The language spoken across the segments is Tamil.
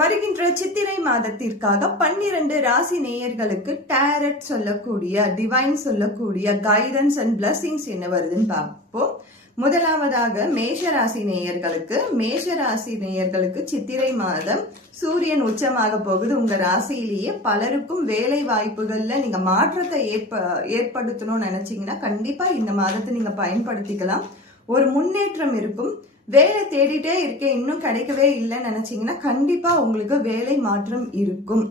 வருகின்ற சித்திரை மாதத்திற்காக 12 ராசி நேயர்களுக்கு டேரட் சொல்லக்கூடிய டிவைன் சொல்லக்கூடிய கைடன்ஸ் அண்ட் பிளஸிங்ஸ் என்ன வருதுன்னு பார்ப்போம். முதலாவதாக மேஷராசி நேயர்களுக்கு சித்திரை மாதம் சூரியன் உச்சமாக போகுது. உங்க ராசியிலேயே பலருக்கும் வேலை வாய்ப்புகள்ல நீங்க மாற்றத்தை ஏற்படுத்தணும்னு நினைச்சீங்கன்னா கண்டிப்பா இந்த மாதத்தை நீங்க பயன்படுத்திக்கலாம். ஒரு முன்னேற்றம் இருக்கும். வேலை தேடிட்டே இருக்கேன் இன்னும் கிடைக்கவே இல்லைன்னு நினைச்சீங்கன்னா கண்டிப்பா உங்களுக்கு வேலை மாற்றம் இருக்கும்.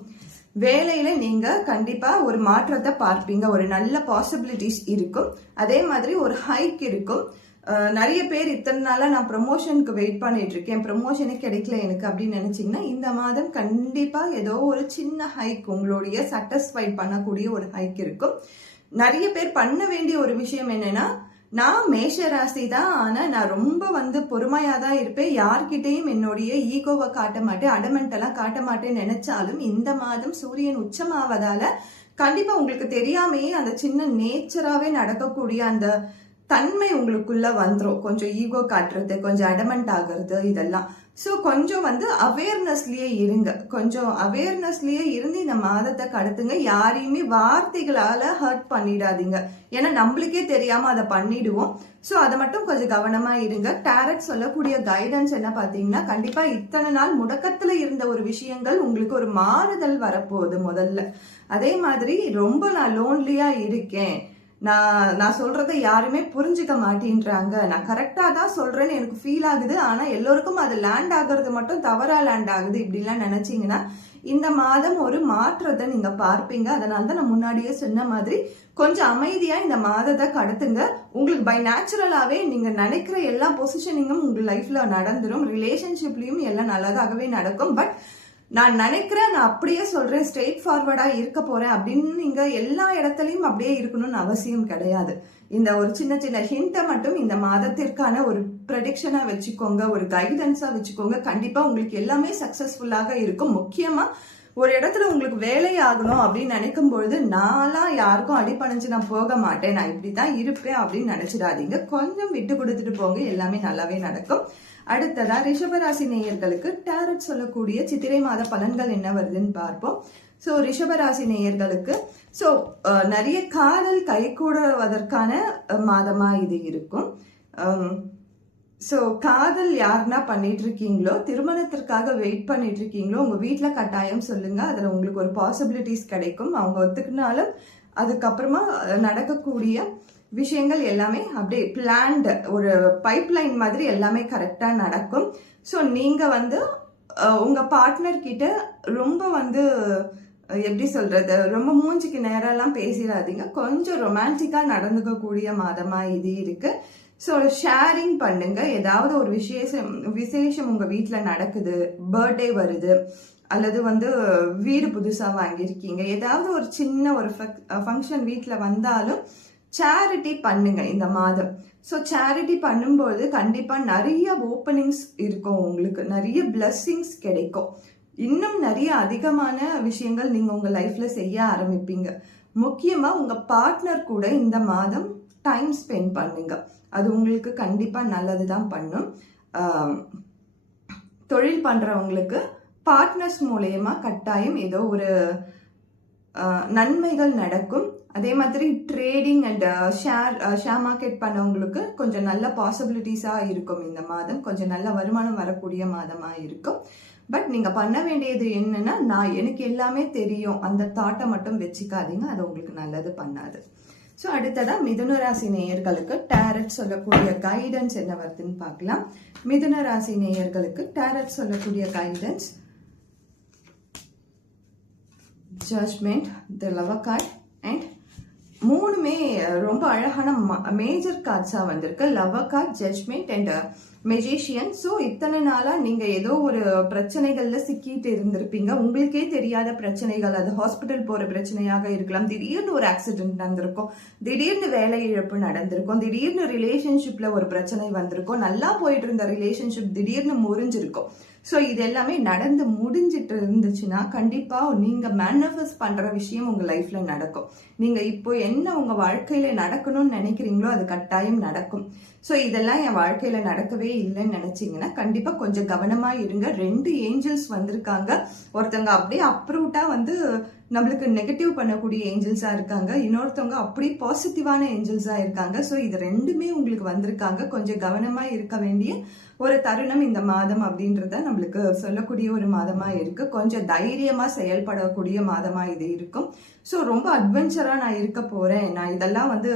வேலையில நீங்க கண்டிப்பா ஒரு மாற்றத்தை பார்ப்பீங்க. ஒரு நல்ல பாசிபிலிட்டிஸ் இருக்கும். அதே மாதிரி ஒரு ஹைக் இருக்கும். நிறைய பேர் இத்தனை நாளா நான் ப்ரமோஷனுக்கு வெயிட் பண்ணிட்டு இருக்கேன், ப்ரமோஷனே கிடைக்கல எனக்கு அப்படின்னு நினைச்சீங்கன்னா இந்த மாதம் கண்டிப்பா ஏதோ ஒரு சின்ன ஹைக் உங்களுடைய சாட்டிஸ்ஃபை பண்ணக்கூடிய ஒரு ஹைக் இருக்கும். நிறைய பேர் பண்ண வேண்டிய ஒரு விஷயம் என்னன்னா, நான் மேஷ ராசி தான், ஆனா நான் ரொம்ப பொறுமையா தான் இருப்பேன், யார்கிட்டையும் என்னுடைய ஈகோவை காட்ட மாட்டேன், அடமெண்ட் எல்லாம் காட்ட மாட்டேன்னு நினைச்சாலும் இந்த மாதம் சூரியன் உச்சமாவதால கண்டிப்பா உங்களுக்கு தெரியாமையே அந்த சின்ன நேச்சராவே நடக்கக்கூடிய அந்த தன்மை உங்களுக்குள்ள வந்துடும். கொஞ்சம் ஈகோ காட்டுறது, கொஞ்சம் அடமெண்ட் ஆகுறது, இதெல்லாம். ஸோ கொஞ்சம் அவேர்னஸ்லயே இருங்க. கொஞ்சம் அவேர்னஸ்லயே இருந்து இந்த மாதத்தை கடத்துங்க. யாரையுமே வார்த்தைகளால ஹர்ட் பண்ணிடாதீங்க. ஏன்னா நம்மளுக்கே தெரியாம அதை பண்ணிடுவோம். ஸோ அதை மட்டும் கொஞ்சம் கவனமா இருங்க. டேரட் சொல்லக்கூடிய கைடன்ஸ் என்ன பாத்தீங்கன்னா, கண்டிப்பா இத்தனை நாள் முடக்கத்துல இருந்த ஒரு விஷயங்கள் உங்களுக்கு ஒரு மாறுதல் வரப்போகுது முதல்ல. அதே மாதிரி ரொம்ப நான் லோன்லியா இருக்கேன், நான் சொல்றதை யாருமே புரிஞ்சுக்க மாட்டேன்றாங்க, நான் கரெக்டா தான் சொல்றேன்னு எனக்கு ஃபீல் ஆகுது, ஆனா எல்லோருக்கும் அது லேண்ட் ஆகுறது மட்டும் தவறா லேண்ட் ஆகுது, இப்படிலாம் நினைச்சீங்கன்னா இந்த மாதம் ஒரு மாற்றத்தை நீங்க பார்ப்பீங்க. அதனாலதான் நான் முன்னாடியே சொன்ன மாதிரி கொஞ்சம் அமைதியா இந்த மாதத்தை கடத்துங்க. உங்களுக்கு பை நேச்சுரலாவே நீங்க நினைக்கிற எல்லா பொசிஷனிங்கும் உங்க லைஃப்ல நடந்துரும். ரிலேஷன்ஷிப்லயும் எல்லாம் நல்லதாகவே நடக்கும். பட் நான் நினைக்கிறேன், நான் அப்படியே சொல்றேன், ஸ்ட்ரெயிட் ஃபார்வர்டா இருக்க போறேன் அப்படின்னு நீங்க எல்லா இடத்துலயும் அப்படியே இருக்கணும்னு அவசியம் கிடையாது. இந்த ஒரு சின்ன சின்ன ஹிண்ட்டை மட்டும் இந்த மாதத்திற்கான ஒரு ப்ரெடிக்ஷனா வச்சுக்கோங்க, ஒரு கைடன்ஸா வச்சுக்கோங்க. கண்டிப்பா உங்களுக்கு எல்லாமே சக்சஸ்ஃபுல்லாக இருக்கும். முக்கியமா ஒரு இடத்துல உங்களுக்கு வேலை ஆகணும் அப்படின்னு நினைக்கும் பொழுது நான்லாம் யாருக்கும் அடிப்பணிஞ்சு நான் போக மாட்டேன், நான் இப்படிதான் இருப்பேன் அப்படின்னு நினைச்சிடாதீங்க. கொஞ்சம் விட்டு கொடுத்துட்டு போங்க, எல்லாமே நல்லாவே நடக்கும். அடுத்ததா ரிஷபராசி நேயர்களுக்கு டேரட் சொல்லக்கூடிய சித்திரை மாத பலன்கள் என்ன வருதுன்னு பார்ப்போம். ஸோ ரிஷபராசி நேயர்களுக்கு நிறைய காதல் கைகூடுவதற்கான மாதமா இது இருக்கும். ஸோ காதல் யாருன்னா பண்ணிட்டு இருக்கீங்களோ, திருமணத்திற்காக வெயிட் பண்ணிட்டு இருக்கீங்களோ, உங்க வீட்டுல கட்டாயம் சொல்லுங்க. அதுல உங்களுக்கு ஒரு பாசிபிலிட்டிஸ் கிடைக்கும். அவங்க ஒத்துக்கினாலும் அதுக்கப்புறமா நடக்கக்கூடிய விஷயங்கள் எல்லாமே அப்படியே பிளான்டு, ஒரு பைப்லைன் மாதிரி எல்லாமே கரெக்டா நடக்கும். ஸோ நீங்க உங்க பார்ட்னர் கிட்ட ரொம்ப எப்படி சொல்றது, ரொம்ப மூஞ்சிக்கு நேரெல்லாம் பேசிடாதீங்க. கொஞ்சம் ரொமான்டிக்கா நடந்துக்கக்கூடிய மாதமா இது இருக்கு. ஸோ ஷேரிங் பண்ணுங்க. ஏதாவது ஒரு விசேஷம் உங்க வீட்டுல நடக்குது, பர்த்டே வருது, அல்லது வீடு புதுசா வாங்கியிருக்கீங்க, ஏதாவது ஒரு சின்ன ஒரு ஃபங்க்ஷன் வீட்டுல வந்தாலும் சேரிட்டி பண்ணுங்க இந்த மாதம். ஸோ சேரிட்டி பண்ணும்போது கண்டிப்பா நிறைய ஓப்பனிங்ஸ் இருக்கும், உங்களுக்கு நிறைய பிளஸ்ஸிங்ஸ் கிடைக்கும். இன்னும் நிறைய அதிகமான விஷயங்கள் நீங்க உங்க லைஃப்ல செய்ய ஆரம்பிப்பீங்க. முக்கியமா உங்க பார்ட்னர் கூட இந்த மாதம் டைம் ஸ்பெண்ட் பண்ணுங்க. அது உங்களுக்கு கண்டிப்பா நல்லதுதான் பண்ணும். தொழில் பண்றவங்களுக்கு பார்ட்னர்ஸ் மூலயமா கட்டாயம் ஏதோ ஒரு நன்மைகள் நடக்கும். அதே மாதிரி ட்ரேடிங் அண்ட் ஷேர் மார்க்கெட் பண்ணவங்களுக்கு கொஞ்சம் நல்ல பாசிபிலிட்டிஸா இருக்கும். இந்த மாதம் கொஞ்சம் நல்ல வருமானம் வரக்கூடிய மாதமா இருக்கும். பட் நீங்க பண்ண வேண்டியது என்னன்னா, எனக்கு எல்லாமே தெரியும் அந்த தாட்டை மட்டும் வச்சுக்காதீங்க, அது உங்களுக்கு நல்லது பண்ணாது. ஸோ அடுத்ததா மிதுன ராசி நேயர்களுக்கு டேரட் சொல்லக்கூடிய கைடன்ஸ் என்ன வருதுன்னு பார்க்கலாம். மிதுன ராசி நேயர்களுக்கு டேரட் சொல்லக்கூடிய guidance judgement, the lover card and மூணுமே ரொம்ப அழகான மேஜர் கார்ட்ஸா வந்திருக்கு. Lover card, judgement and magician. So இத்தனை நாளா நீங்க ஏதோ ஒரு பிரச்சனைகள்ல சிக்கிட்டு இருந்திருப்பீங்க. உங்களுக்கே தெரியாத பிரச்சனைகள், அது ஹாஸ்பிட்டல் போற பிரச்சனையாக இருக்கலாம், திடீர்னு ஒரு ஆக்சிடென்ட் நடந்திருக்கும், திடீர்னு வேலை இழப்பு நடந்திருக்கும், திடீர்னு ரிலேஷன்ஷிப்ல ஒரு பிரச்சனை வந்திருக்கும், நல்லா போயிட்டு இருந்த ரிலேஷன்ஷிப் திடீர்னு முறிஞ்சிருக்கும். ஸோ இது எல்லாமே நடந்து முடிஞ்சிட்டு இருந்துச்சுன்னா கண்டிப்பா நீங்க மேனிஃபெஸ்ட் பண்ற விஷயம் உங்க லைஃப்ல நடக்கும். நீங்க இப்போ என்ன உங்க வாழ்க்கையில நடக்கணும்னு நினைக்கிறீங்களோ அது கட்டாயம் நடக்கும். ஸோ இதெல்லாம் என் வாழ்க்கையில நடக்கவே இல்லைன்னு நினைச்சீங்கன்னா கண்டிப்பா கொஞ்சம் கவனமா இருங்க. 2 ஏஞ்சல்ஸ் வந்திருக்காங்க. ஒருத்தவங்க அப்படியே அப்ரூட்டா வந்து நம்மளுக்கு நெகட்டிவ் பண்ணக்கூடிய ஏஞ்சல்ஸா இருக்காங்க, இன்னொருத்தவங்க அப்படி பாசிட்டிவான ஏஞ்சல்ஸா இருக்காங்க. ஸோ இது ரெண்டுமே உங்களுக்கு வந்திருக்காங்க. கொஞ்சம் கவனமா இருக்க வேண்டிய ஒரு தருணம் இந்த மாதம் அப்படின்றத நம்மளுக்கு சொல்லக்கூடிய ஒரு மாதமா இருக்கு. கொஞ்சம் தைரியமா செயல்படக்கூடிய மாதமா இது இருக்கும். ஸோ ரொம்ப அட்வென்ச்சரா நான் இருக்க போறேன், நான் இதெல்லாம் வந்து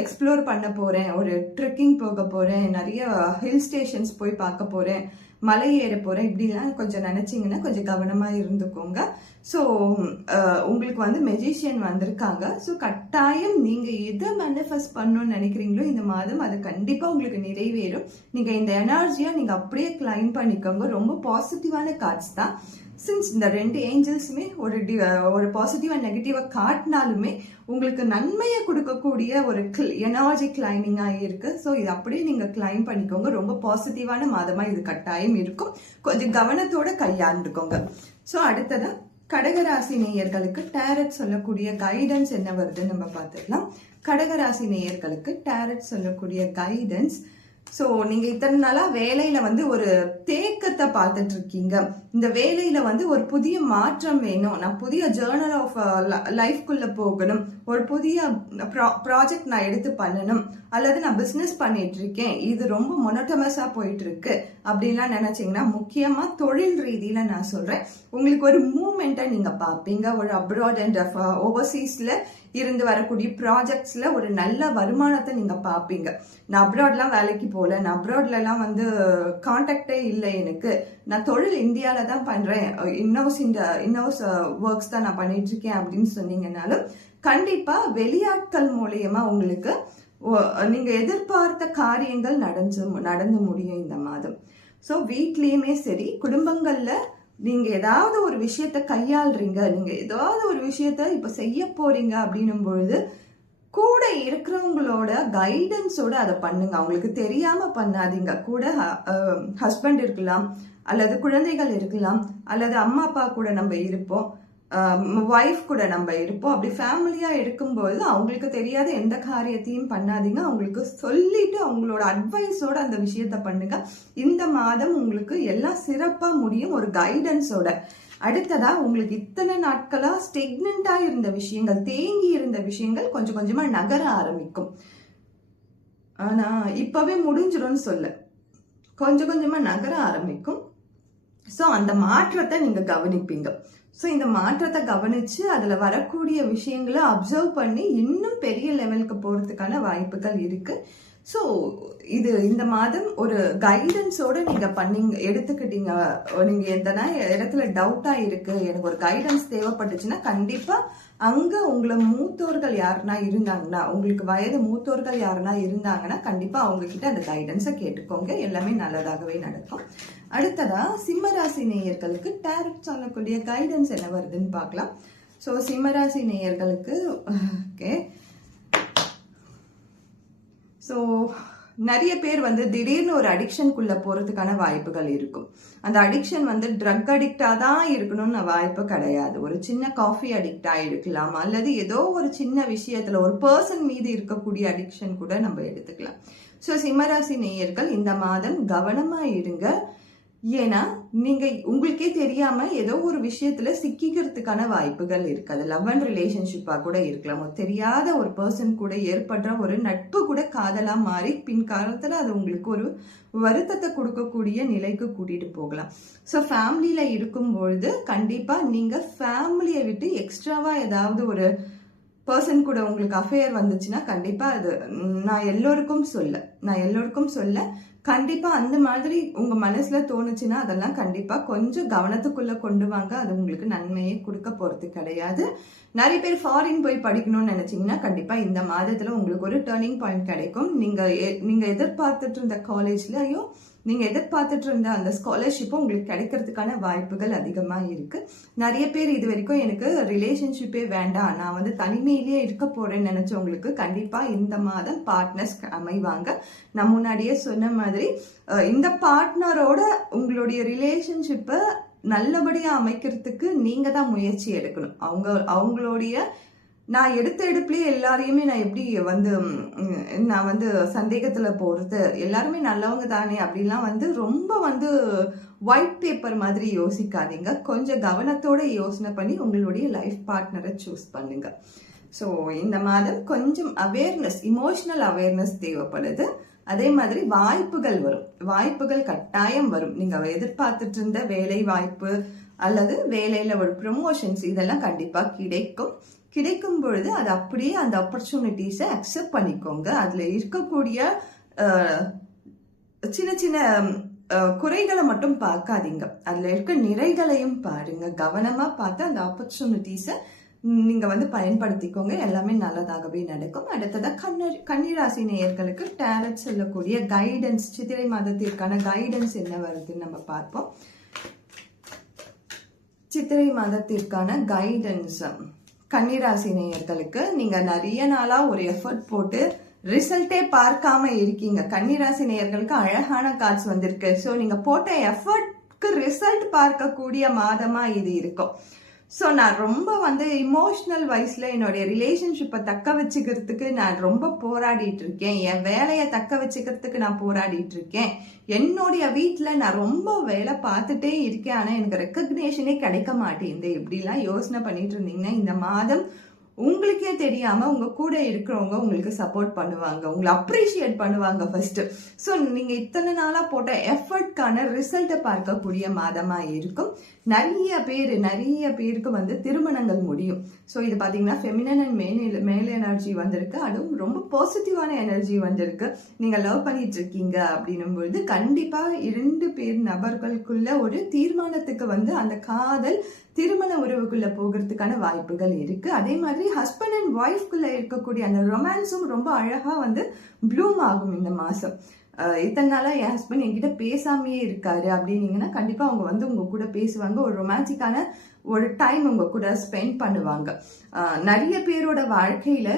எக்ஸ்ப்ளோர் பண்ண போறேன், ஒரு ட்ரெக்கிங் போக போறேன், நிறைய ஹில் ஸ்டேஷன்ஸ் போய் பார்க்க போறேன், மலை ஏற போறேன், இப்படிலாம் கொஞ்சம் நினைச்சீங்கன்னா கொஞ்சம் கவனமா இருந்துக்கோங்க. ஸோ உங்களுக்கு வந்து மெஜிஷியன் வந்திருக்காங்க. ஸோ கட்டாயம் நீங்க எதை மேனிஃபெஸ்ட் பண்ணணும்னு நினைக்கிறீங்களோ இந்த மாதம் அது கண்டிப்பா உங்களுக்கு நிறைவேறும். நீங்க இந்த எனர்ஜியா நீங்க அப்படியே கிளைம் பண்ணிக்கோங்க. ரொம்ப பாசிட்டிவான கார்ட்ஸ் தான். சின்ஸ் இந்த 2 ஏஞ்சல்ஸுமே ஒரு பாசிட்டிவ் அண்ட் நெகட்டிவா காட்டினாலுமே உங்களுக்கு நன்மையை கொடுக்கக்கூடிய ஒரு எனர்ஜி கிளைமிங்கா இருக்கு. ஸோ இது அப்படியே நீங்க கிளைம் பண்ணிக்கோங்க. ரொம்ப பாசிட்டிவான மாதமா இது கட்டாயம் இருக்கும். கொஞ்சம் கவனத்தோட கையாண்டுக்கோங்க. ஸோ அடுத்ததா கடகராசி நேயர்களுக்கு டேரட் சொல்லக்கூடிய கைடன்ஸ் என்ன வருதுன்னு நம்ம பார்த்துக்கலாம். கடகராசி நேயர்களுக்கு டேரட் சொல்லக்கூடிய கைடன்ஸ், ஸோ நீங்க இத்தனை நாளா வேலையில வந்து ஒரு தேக்கத்தை பார்த்துட்டு இருக்கீங்க. இந்த வேலையில வந்து ஒரு புதிய மாற்றம் வேணும், நான் புதிய ஜேர்னல் ஆஃப் லைஃப்குள்ள போகணும், ஒரு புதிய ப்ராஜெக்ட் நான் எடுத்து பண்ணணும், அல்லது நான் பிசினஸ் பண்ணிட்டு இருக்கேன், இது ரொம்ப மொனோட்டமஸா போயிட்டு இருக்கு அப்படின்லாம் நினைச்சீங்கன்னா, முக்கியமா தொழில் ரீதியில நான் சொல்றேன், உங்களுக்கு ஒரு மூவ்மெண்ட்டை நீங்க பார்ப்பீங்க. ஒரு அப்ராட் அண்ட் ஓவர்சீஸ்ல இருந்து வரக்கூடிய ப்ராஜெக்ட்ஸ்ல ஒரு நல்ல வருமானத்தை நீங்க பார்ப்பீங்க. நான் அப்ராட்லாம் வேலைக்கு போல, நான் அப்ராட்ல எல்லாம் வந்து கான்டாக்டே இல்லை எனக்கு, நான் தொழில் இந்தியால தான் பண்றேன், இன்னோஸ் ஒர்க்ஸ் தான் நான் பண்ணிட்டு இருக்கேன் அப்படின்னு சொன்னீங்கன்னாலும் கண்டிப்பா வெளியாட்கள் மூலியமா உங்களுக்கு நீங்க எதிர்பார்த்த காரியங்கள் நடந்து முடியும் இந்த மாதம். ஸோ வீட்லயுமே சரி, குடும்பங்கள்ல நீங்க ஏதாவது ஒரு விஷயத்த கையாளுறீங்க, நீங்க ஏதாவது ஒரு விஷயத்த இப்ப செய்ய போறீங்க அப்படின்னும் பொழுது கூட இருக்கிறவங்களோட கைடன்ஸோட அதை பண்ணுங்க. அவங்களுக்கு தெரியாம பண்ணாதீங்க. கூட ஹஸ்பண்ட் இருக்கலாம், அல்லது குழந்தைகள் இருக்கலாம், அல்லது அம்மா அப்பா கூட நம்ம இருப்போம், ஒய்ஃப் கூட நம்ம இருப்போம். அப்படி ஃபேமிலியா இருக்கும்போது அவங்களுக்கு தெரியாத எந்த காரியத்தையும் பண்ணாதீங்க. அவங்களுக்கு சொல்லிட்டு அவங்களோட அட்வைஸோட அந்த விஷயத்த பண்ணுங்க. இந்த மாதம் உங்களுக்கு எல்லாம் சிறப்பா முடியும் ஒரு கைடன்ஸோட. அடுத்ததா உங்களுக்கு இத்தனை நாட்களா ஸ்டெக்னண்டா இருந்த விஷயங்கள், தேங்கி இருந்த விஷயங்கள் கொஞ்சம் கொஞ்சமா நகர ஆரம்பிக்கும். ஆனா இப்பவே முடிஞ்சிடும்னு சொல்ல, கொஞ்சம் கொஞ்சமா நகர ஆரம்பிக்கும். ஸோ அந்த மாற்றத்தை நீங்க கவனிப்பீங்க. ஸோ இந்த மாற்றத்தை கவனிச்சு அதுல வரக்கூடிய விஷயங்களை அப்சர்வ் பண்ணி இன்னும் பெரிய லெவலுக்கு போறதுக்கான வாய்ப்புகள் இருக்கு. ஸோ இது இந்த மாதம் ஒரு கைடன்ஸோட நீங்க எடுத்துக்கிட்டீங்க. நீங்க எந்தனா இடத்துல டவுட்டா இருக்கு, எனக்கு ஒரு கைடன்ஸ் தேவைப்பட்டுச்சுன்னா கண்டிப்பா அங்க உங்களை மூத்தோர்கள் யாருன்னா இருந்தாங்கன்னா, உங்களுக்கு வயது மூத்தோர்கள் யாருன்னா இருந்தாங்கன்னா கண்டிப்பா அவங்க கிட்ட அந்த கைடன்ஸை கேட்டுக்கோங்க. எல்லாமே நல்லதாகவே நடக்கும். அடுத்ததா சிம்மராசி நேயர்களுக்கு டேரட் சொல்லக்கூடிய கைடன்ஸ் என்ன வருதுன்னு பார்க்கலாம். ஸோ சிம்மராசி நேயர்களுக்கு ஓகே, ஸோ நிறைய பேர் வந்து திடீர்னு ஒரு அடிக்ஷனுக்குள்ள போறதுக்கான வாய்ப்புகள் இருக்கும். அந்த அடிக்ஷன் வந்து ட்ரக் அடிக்டா தான் இருக்கணும்னு வாய்ப்பு கிடையாது. ஒரு சின்ன காஃபி அடிக்டா இருக்கலாம், அல்லது ஏதோ ஒரு சின்ன விஷயத்துல ஒரு பர்சன் மீது இருக்கக்கூடிய அடிக்ஷன் கூட நம்ம எடுத்துக்கலாம். ஸோ சிம்மராசி நேயர்கள் இந்த மாதம் கவனமா இருங்க. ஏன்னா நீங்க உங்களுக்கே தெரியாம ஏதோ ஒரு விஷயத்துல சிக்கிக்கிறதுக்கான வாய்ப்புகள் இருக்கு. அது லவ் அண்ட் ரிலேஷன்ஷிப்பா கூட இருக்கலாம், ஒரு தெரியாத ஒரு பர்சன் கூட ஏற்படுற ஒரு நட்பு கூட காதலா மாறி பின்காலத்துல அது உங்களுக்கு ஒரு வருத்தத்தை கொடுக்கக்கூடிய நிலைக்கு கூட்டிட்டு போகலாம். ஸோ ஃபேமிலியில இருக்கும்பொழுது கண்டிப்பா நீங்க ஃபேமிலியை விட்டு எக்ஸ்ட்ராவா ஏதாவது ஒரு பர்சன் கூட உங்களுக்கு அஃபேர் வந்துச்சுன்னா கண்டிப்பா அது நான் எல்லோருக்கும் சொல்ல கண்டிப்பா அந்த மாதிரி உங்க மனசுல தோணுச்சுன்னா அதெல்லாம் கண்டிப்பா கொஞ்சம் கவனத்துக்குள்ள கொண்டு வாங்க. அது உங்களுக்கு நன்மையை கொடுக்க போறது கிடையாது. நிறைய பேர் ஃபாரின் போய் படிக்கணும்னு நினைச்சீங்கன்னா கண்டிப்பா இந்த மாதத்துல உங்களுக்கு ஒரு டேர்னிங் பாயிண்ட் கிடைக்கும். நீங்க எதிர்பார்த்துட்டு இருந்த காலேஜ்லயும் நீங்க எதிர்பார்த்துட்டு இருந்த அந்த ஸ்காலர்ஷிப்பும் உங்களுக்கு கிடைக்கிறதுக்கான வாய்ப்புகள் அதிகமா இருக்கு. நிறைய பேர் இது வரைக்கும் எனக்கு ரிலேஷன்ஷிப்பே வேண்டாம், நான் வந்து தனிமையிலேயே இருக்க போறேன்னு நினைச்சவங்களுக்கு கண்டிப்பா இந்த மாதம் பார்ட்னர்ஸ் அமைவாங்க. நான் முன்னாடியே சொன்ன மாதிரி இந்த பார்ட்னரோட உங்களுடைய ரிலேஷன்ஷிப்பை நல்லபடியா அமைக்கிறதுக்கு நீங்க தான் முயற்சி எடுக்கணும். அவங்களுடைய நான் எடுத்த எடுப்புலயே எல்லாரையுமே நான் எப்படி வந்து நான் வந்து சந்தேகத்துல போறது, எல்லாருமே நல்லவங்க தானே அப்படிலாம் வந்து ரொம்ப வந்து ஒயிட் பேப்பர் மாதிரி யோசிக்காதீங்க. கொஞ்சம் கவனத்தோட யோசனை பண்ணி உங்களுடைய லைஃப் பார்ட்னரை சூஸ் பண்ணுங்க. ஸோ இந்த மாதம் கொஞ்சம் அவேர்னஸ், இமோஷனல் அவேர்னஸ் தேவைப்படுது. அதே மாதிரி வாய்ப்புகள் வரும், வாய்ப்புகள் கட்டாயம் வரும். நீங்க எதிர்பார்த்துட்டு இருந்த வேலை வாய்ப்பு அல்லது வேலையில ஒரு ப்ரொமோஷன்ஸ் இதெல்லாம் கண்டிப்பா கிடைக்கும் பொழுது அது அப்படியே அந்த ஆப்பர்ச்சுனிட்டிஸை அக்செப்ட் பண்ணிக்கோங்க. அதுல இருக்கக்கூடிய சின்ன சின்ன குறைகளை மட்டும் பார்க்காதீங்க, அதுல இருக்க நிறைகளையும் பாருங்க. கவனமா பார்த்து அந்த ஆப்பர்ச்சுனிட்டிஸை நீங்க வந்து பயன்படுத்திக்கோங்க. எல்லாமே நல்லதாகவே நடக்கும். அடுத்ததா கன்னிராசி நேயர்களுக்கு டேரட் சொல்லக்கூடிய கைடன்ஸ், சித்திரை மாதத்திற்கான கைடன்ஸ் என்ன வருதுன்னு நம்ம பார்ப்போம். சித்திரை மாதத்திற்கான கைடன்ஸ் கன்னிராசி நேயர்களுக்கு, நீங்க நிறைய நாளா ஒரு எஃபர்ட் போட்டு ரிசல்ட்டே பார்க்காம இருக்கீங்க. கன்னிராசி நேயர்களுக்கு அழகான கார்ட்ஸ் வந்திருக்கு. ஸோ நீங்க போட்ட எஃபர்ட்க்கு ரிசல்ட் பார்க்கக்கூடிய மாதமா இது இருக்கும். ஸோ நான் ரொம்ப வந்து இமோஷனல் வைஸ்ல என்னுடைய ரிலேஷன்ஷிப்பை தக்க வச்சுக்கிறதுக்கு நான் ரொம்ப போராடிட்டு இருக்கேன். என் வேலையை தக்க வச்சுக்கிறதுக்கு நான் போராடிட்டு இருக்கேன். என்னுடைய வீட்டில் நான் ரொம்ப வேலை பார்த்துட்டே இருக்கேன், ஆனால் எனக்கு ரெக்கக்னேஷனே கிடைக்க மாட்டேங்குது. இப்படிலாம் யோசனை பண்ணிட்டு இருந்தீங்கன்னா இந்த மாதம் உங்களுக்கே தெரியாம உங்க கூட இருக்கிறவங்க உங்களுக்கு சப்போர்ட் பண்ணுவாங்க, உங்களை அப்ரிஷியேட் பண்ணுவாங்க ஃபர்ஸ்ட். ஸோ நீங்க இத்தனை நாளா போட்ட எஃபர்ட்கான ரிசல்ட்டை பார்க்கக்கூடிய மாதமா இருக்கும். நிறைய பேருக்கு வந்து திருமணங்கள் முடியும். ஸோ இது பாத்தீங்கன்னா ஃபெமினன் அண்ட் மேல் எனர்ஜி வந்திருக்கு. அதுவும் ரொம்ப பாசிட்டிவான எனர்ஜி வந்திருக்கு. நீங்க லவ் பண்ணிட்டு இருக்கீங்க அப்படின்னும் பொழுது கண்டிப்பா 2 நபர்களுக்குள்ள ஒரு தீர்மானத்துக்கு வந்து அந்த காதல் திருமண உறவுக்குள்ள போகிறதுக்கான வாய்ப்புகள் இருக்கு. அதே மாதிரி ஹஸ்பண்ட் அண்ட் ஒய்ஃப்குள்ள இருக்கக்கூடிய அந்த ரொமான்ஸும் ரொம்ப அழகா வந்து ப்ளூம் ஆகும் இந்த மாசம். இத்தனை நாளா என் ஹஸ்பண்ட் என்கிட்ட பேசாமையே இருக்காரு அப்படின்னீங்கன்னா கண்டிப்பா அவங்க வந்து உங்க கூட பேசுவாங்க. ஒரு ரொமான்டிக்கான ஒரு டைம் உங்க கூட ஸ்பெண்ட் பண்ணுவாங்க. நிறைய பேரோட வாழ்க்கையில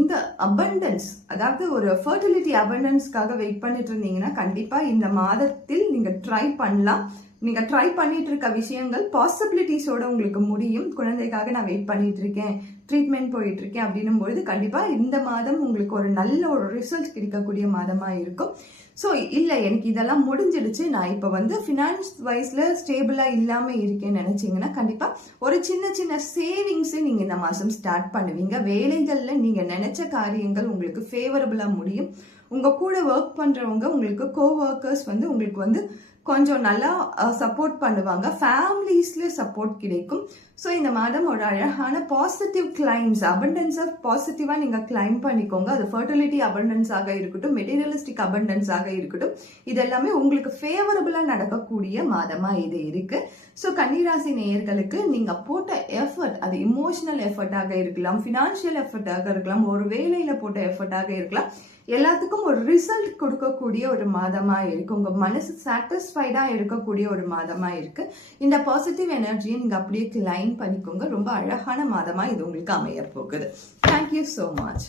இந்த அபண்டன்ஸ், அதாவது ஒரு ஃபர்டிலிட்டி அபண்டன்ஸ்க்காக வெயிட் பண்ணிட்டு இருந்தீங்கன்னா கண்டிப்பா இந்த மாதத்தில் நீங்க ட்ரை பண்ணலாம். நீங்க ட்ரை பண்ணிட்டு இருக்க விஷயங்கள் பாசிபிலிட்டிஸோட உங்களுக்கு முடியும். குழந்தைக்காக நான் வெயிட் பண்ணிட்டு இருக்கேன், ட்ரீட்மெண்ட் போயிட்டு இருக்கேன் அப்படின்னும் பொழுது கண்டிப்பா இந்த மாதம் உங்களுக்கு ஒரு நல்ல ஒரு ரிசல்ட் கிடைக்கக்கூடிய மாதமா இருக்கும். ஸோ இல்லை எனக்கு இதெல்லாம் முடிஞ்சிடுச்சு, நான் இப்போ வந்து ஃபினான்ஸ் வைஸ்ல ஸ்டேபிளா இல்லாம இருக்கேன்னு நினைச்சீங்கன்னா கண்டிப்பா ஒரு சின்ன சேவிங்ஸ் நீங்க இந்த மாசம் ஸ்டார்ட் பண்ணுவீங்க. வேலைகள்ல நீங்க நினைச்ச காரியங்கள் உங்களுக்கு ஃபேவரபிளா முடியும். உங்க கூட ஒர்க் பண்றவங்க, உங்களுக்கு கோ ஒர்க்கர்ஸ் வந்து உங்களுக்கு வந்து கொஞ்சம் நல்லா சப்போர்ட் பண்ணுவாங்க. ஃபேமிலிஸ்ல சப்போர்ட் கிடைக்கும். ஸோ இந்த மாதம் ஒரு அழகான பாசிட்டிவ் கிளைம்ஸ், அபண்டன்ஸ் ஆஃப் பாசிட்டிவா நீங்க கிளைம் பண்ணிக்கோங்க. அது ஃபர்டிலிட்டி அபண்டன்ஸ் ஆக இருக்கட்டும், மெட்டீரியலிஸ்டிக் அபண்டன்ஸ் ஆக இருக்கட்டும், இது எல்லாமே உங்களுக்கு ஃபேவரபிளா நடக்கக்கூடிய மாதமா இது இருக்கு. ஸோ கன்னிராசி நேயர்களுக்கு நீங்க போட்ட எஃபர்ட், அது இமோஷனல் எஃபர்ட்டாக இருக்கலாம், ஃபினான்ஷியல் எஃபர்ட்டாக இருக்கலாம், ஒரு வேலையில போட்ட எஃபர்ட்டாக இருக்கலாம், எல்லாத்துக்கும் ஒரு ரிசல்ட் கொடுக்கக்கூடிய ஒரு மாதமா இருக்கு. உங்க மனசு சாட்டிஸ்ஃபைடா இருக்கக்கூடிய ஒரு மாதமா இருக்கு. இந்த பாசிட்டிவ் எனர்ஜியை நீங்க அப்படியே கிளைம் பண்ணிக்கோங்க. ரொம்ப அழகான மாதமா இது உங்களுக்கு அமைய போகுது. Thank you so much.